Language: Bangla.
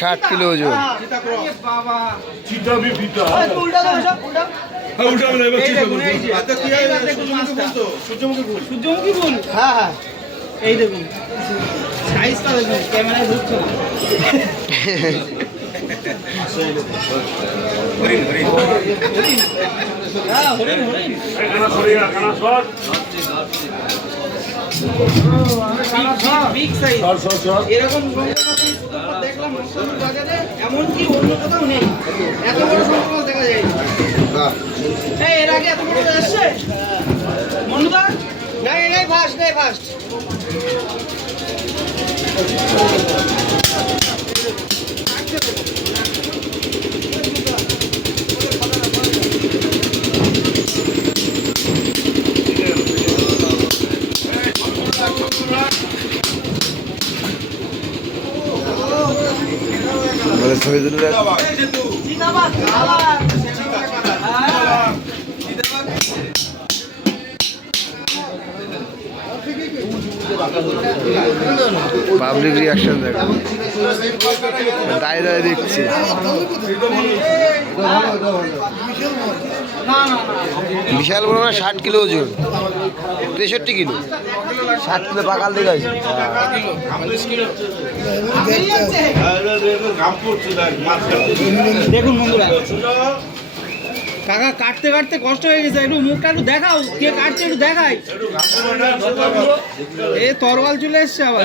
60 কিলো ওজন। সূর্যমুখী ফুল, হ্যাঁ হ্যাঁ, এই দেখুন সাইজটা দেখুন, ক্যামেরায় ঢুকছে না। এরকম দেখলাম বাজারে, এমনকি অন্য কোথাও নেই, এত বড় সংখ্যা দেখা যায়। এর আগে এত বড় আসছে মনুদা? নাই ফার্স্ট, নাই ফার্স্ট। পাবলিক রিয়াকশন দেখো, দাঁড়িয়ে দাঁড়িয়ে দেখছি। বিশাল বড় না, 60 কিলো ওজন, 63 কিলো, 60 কিলো পাকাল দিকে আছে। দেখুন বন্ধুরা, কাকা কাটতে কাটতে কষ্ট হয়ে গেছে, একটু মুখটা একটু দেখাও, কে কাটছে একটু দেখাই। এ তরোয়াল চলে এসছে আবার।